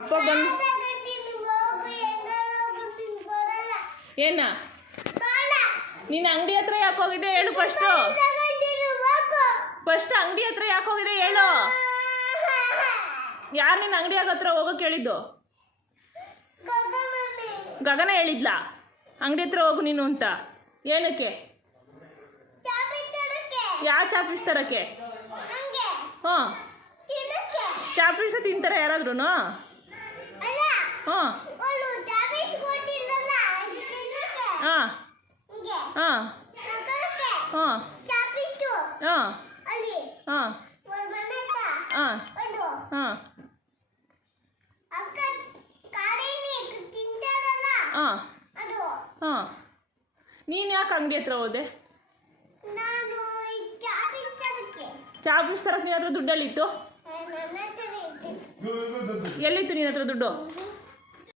ಅಪ್ಪ ಬಂದು ಏನ ನೀನು ಅಂಗಡಿ ಹತ್ರ ಯಾಕೆ ಹೋಗಿದ್ದೆ ಹೇಳು ಫಸ್ಟ್ ಅಂಗಡಿ ಹತ್ರ ಯಾಕೆ ಹೋಗಿದೆ ಹೇಳು. ಯಾರು ನಿನ್ನ ಅಂಗಡಿ ಹತ್ರ ಹೋಗೋಕೆ ಹೇಳಿದ್ದು? ಗಗನ ಹೇಳಿದ್ಲಾ ಅಂಗಡಿ ಹತ್ರ ಹೋಗು ನೀನು ಅಂತ? ಏನಕ್ಕೆ? ಯಾವ ಚಾಪೀಸ್ ತರಕ್ಕೆ? ಹಾಂ, ಚಾಪೀಸ ತಿಂತಾರೆ ಯಾರಾದ್ರೂ? ಹಾಂ ಹಾಂ ಹಾಂ ಹಾಂ ಹಾಂ ಹಾಂ ಹಾಂ ಹಾಂ ಹಾಂ ಹಾಂ. ನೀನು ಯಾಕೆ ಅಂಗಡಿ ಹತ್ರ ಹೋದೆ? ಚಾಪೀಸ್ ತರಕ್ಕೆ ನಿನ್ನ ಹತ್ರ ದುಡ್ಡು ಎಲ್ಲಿತ್ತು? ಎಲ್ಲಿತ್ತು ನಿನ್ನ ಹತ್ರ ದುಡ್ಡು?